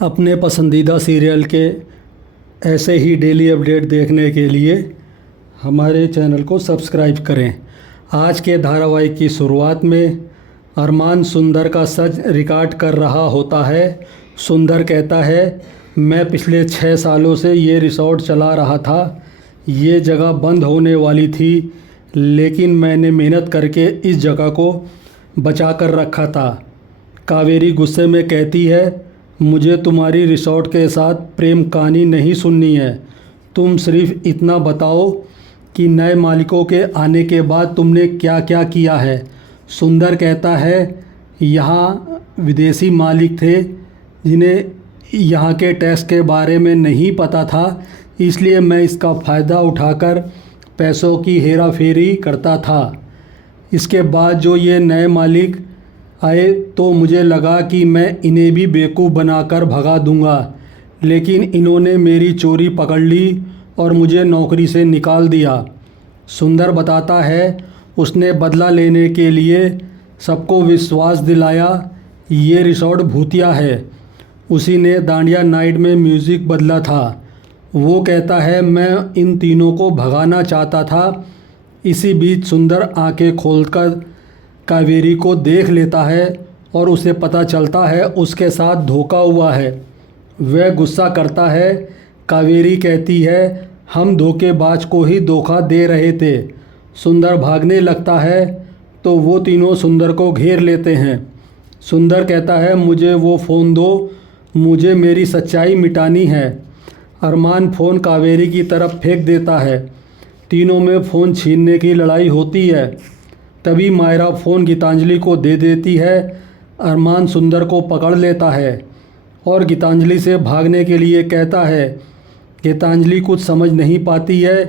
अपने पसंदीदा सीरियल के ऐसे ही डेली अपडेट देखने के लिए हमारे चैनल को सब्सक्राइब करें। आज के धारावाहिक की शुरुआत में अरमान सुंदर का सच रिकॉर्ड कर रहा होता है। सुंदर कहता है, मैं पिछले 6 सालों से ये रिसोर्ट चला रहा था। ये जगह बंद होने वाली थी, लेकिन मैंने मेहनत करके इस जगह को बचा कर रखा था। कावेरी गुस्से में कहती है, मुझे तुम्हारी रिसोर्ट के साथ प्रेम कहानी नहीं सुननी है। तुम सिर्फ इतना बताओ कि नए मालिकों के आने के बाद तुमने क्या क्या किया है। सुंदर कहता है, यहाँ विदेशी मालिक थे जिन्हें यहाँ के टैक्स के बारे में नहीं पता था, इसलिए मैं इसका फ़ायदा उठाकर पैसों की हेरा फेरी करता था। इसके बाद जो ये नए मालिक आए तो मुझे लगा कि मैं इन्हें भी बेवकूफ़ बनाकर भगा दूंगा, लेकिन इन्होंने मेरी चोरी पकड़ ली और मुझे नौकरी से निकाल दिया। सुंदर बताता है, उसने बदला लेने के लिए सबको विश्वास दिलाया ये रिसोर्ट भूतिया है। उसी ने दांडिया नाइट में म्यूज़िक बदला था। वो कहता है, मैं इन तीनों को भगाना चाहता था। इसी बीच सुंदर आंखें खोलकर कावेरी को देख लेता है और उसे पता चलता है उसके साथ धोखा हुआ है। वह गुस्सा करता है। कावेरी कहती है, हम धोखेबाज को ही धोखा दे रहे थे। सुंदर भागने लगता है तो वो तीनों सुंदर को घेर लेते हैं। सुंदर कहता है, मुझे वो फ़ोन दो, मुझे मेरी सच्चाई मिटानी है। अरमान फ़ोन कावेरी की तरफ फेंक देता है। तीनों में फ़ोन छीनने की लड़ाई होती है। तभी मायरा फ़ोन गीतांजलि को दे देती है। अरमान सुंदर को पकड़ लेता है और गीतांजलि से भागने के लिए कहता है। गीतांजलि कुछ समझ नहीं पाती है।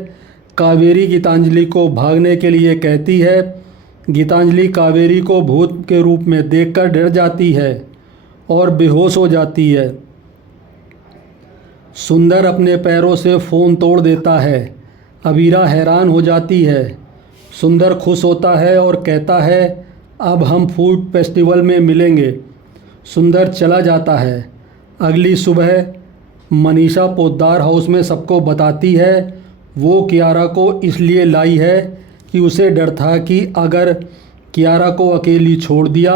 कावेरी गीतांजलि को भागने के लिए कहती है। गीतांजलि कावेरी को भूत के रूप में देखकर डर जाती है और बेहोश हो जाती है। सुंदर अपने पैरों से फ़ोन तोड़ देता है। अबीरा हैरान हो जाती है। सुंदर खुश होता है और कहता है, अब हम फूड फेस्टिवल में मिलेंगे। सुंदर चला जाता है। अगली सुबह मनीषा पोद्दार हाउस में सबको बताती है वो कियारा को इसलिए लाई है कि उसे डर था कि अगर कियारा को अकेली छोड़ दिया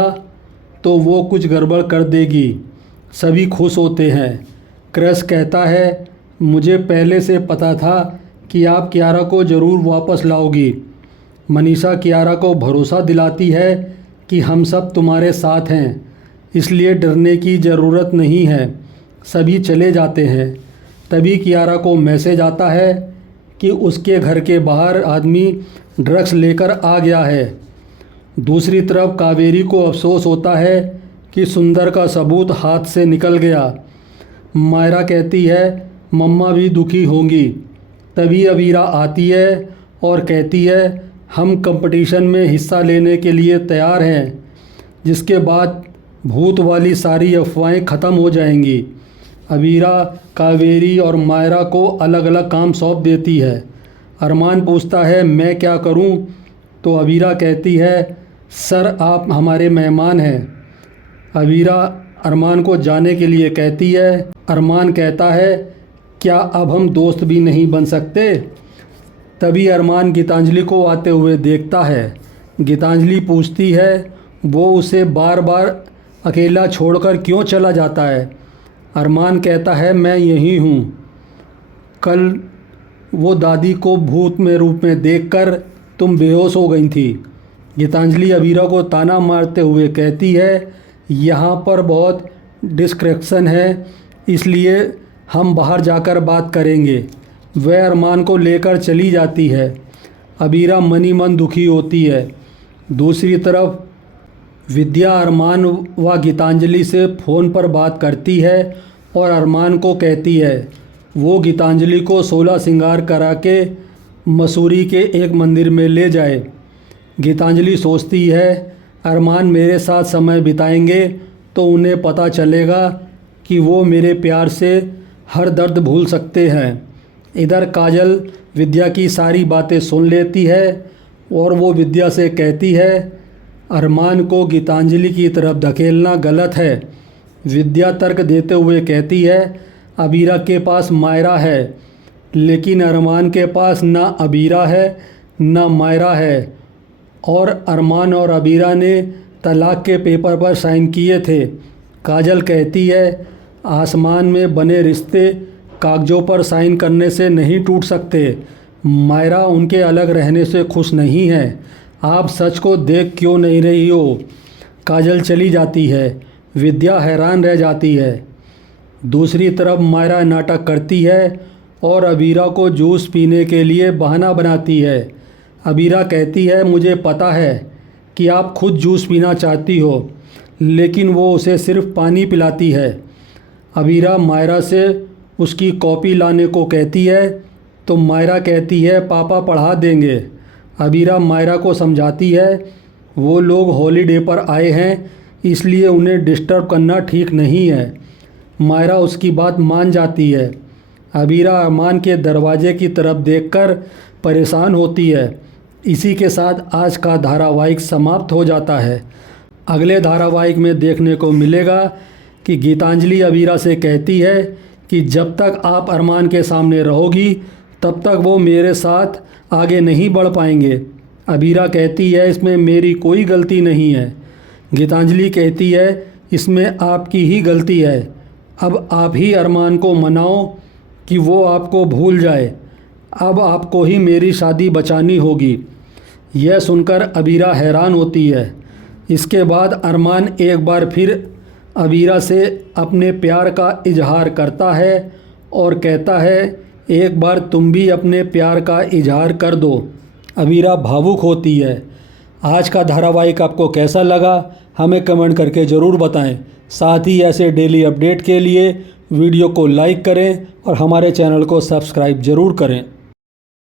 तो वो कुछ गड़बड़ कर देगी। सभी खुश होते हैं। क्रश कहता है, मुझे पहले से पता था कि आप कियारा को ज़रूर वापस लाओगी। मनीषा कियारा को भरोसा दिलाती है कि हम सब तुम्हारे साथ हैं, इसलिए डरने की ज़रूरत नहीं है। सभी चले जाते हैं। तभी कियारा को मैसेज आता है कि उसके घर के बाहर आदमी ड्रग्स लेकर आ गया है। दूसरी तरफ कावेरी को अफसोस होता है कि सुंदर का सबूत हाथ से निकल गया। मायरा कहती है, मम्मा भी दुखी होंगी। तभी अबीरा आती है और कहती है, हम कंपटीशन में हिस्सा लेने के लिए तैयार हैं, जिसके बाद भूत वाली सारी अफवाहें ख़त्म हो जाएंगी। अबीरा कावेरी और मायरा को अलग अलग काम सौंप देती है। अरमान पूछता है, मैं क्या करूं? तो अबीरा कहती है, सर आप हमारे मेहमान हैं। अबीरा अरमान को जाने के लिए कहती है। अरमान कहता है, क्या अब हम दोस्त भी नहीं बन सकते? तभी अरमान गीतांजलि को आते हुए देखता है। गीतांजलि पूछती है, वो उसे बार बार अकेला छोड़कर क्यों चला जाता है? अरमान कहता है, मैं यहीं हूँ। कल वो दादी को भूत में रूप में देखकर तुम बेहोश हो गई थी। गीतांजलि अबीरा को ताना मारते हुए कहती है, यहाँ पर बहुत डिस्ट्रैक्शन है, इसलिए हम बाहर जाकर बात करेंगे। वह अरमान को लेकर चली जाती है। अबीरा मनी मन दुखी होती है। दूसरी तरफ विद्या अरमान व गीतांजलि से फ़ोन पर बात करती है और अरमान को कहती है वो गीतांजलि को 16 श्रृंगार करा के मसूरी के एक मंदिर में ले जाए। गीतांजलि सोचती है, अरमान मेरे साथ समय बिताएंगे तो उन्हें पता चलेगा कि वो मेरे प्यार से हर दर्द भूल सकते हैं। इधर काजल विद्या की सारी बातें सुन लेती है और वो विद्या से कहती है, अरमान को गीतांजलि की तरफ धकेलना गलत है। विद्या तर्क देते हुए कहती है, अबीरा के पास मायरा है, लेकिन अरमान के पास ना अबीरा है ना मायरा है, और अरमान और अबीरा ने तलाक के पेपर पर साइन किए थे। काजल कहती है, आसमान में बने रिश्ते कागज़ों पर साइन करने से नहीं टूट सकते। मायरा उनके अलग रहने से खुश नहीं है। आप सच को देख क्यों नहीं रही हो? काजल चली जाती है। विद्या हैरान रह जाती है। दूसरी तरफ मायरा नाटक करती है और अबीरा को जूस पीने के लिए बहाना बनाती है। अबीरा कहती है, मुझे पता है कि आप खुद जूस पीना चाहती हो, लेकिन वो उसे सिर्फ पानी पिलाती है। अबीरा मायरा से उसकी कॉपी लाने को कहती है तो मायरा कहती है, पापा पढ़ा देंगे। अबीरा मायरा को समझाती है, वो लोग हॉलीडे पर आए हैं, इसलिए उन्हें डिस्टर्ब करना ठीक नहीं है। मायरा उसकी बात मान जाती है। अबीरा अरमान के दरवाजे की तरफ देखकर परेशान होती है। इसी के साथ आज का धारावाहिक समाप्त हो जाता है। अगले धारावाहिक में देखने को मिलेगा कि गीतांजलि अबीरा से कहती है कि जब तक आप अरमान के सामने रहोगी तब तक वो मेरे साथ आगे नहीं बढ़ पाएंगे। अबीरा कहती है, इसमें मेरी कोई गलती नहीं है। गीतांजलि कहती है, इसमें आपकी ही गलती है। अब आप ही अरमान को मनाओ कि वो आपको भूल जाए। अब आपको ही मेरी शादी बचानी होगी। यह सुनकर अबीरा हैरान होती है। इसके बाद अरमान एक बार फिर अबीरा से अपने प्यार का इजहार करता है और कहता है, एक बार तुम भी अपने प्यार का इजहार कर दो। अबीरा भावुक होती है। आज का धारावाहिक आपको कैसा लगा हमें कमेंट करके ज़रूर बताएं। साथ ही ऐसे डेली अपडेट के लिए वीडियो को लाइक करें और हमारे चैनल को सब्सक्राइब ज़रूर करें।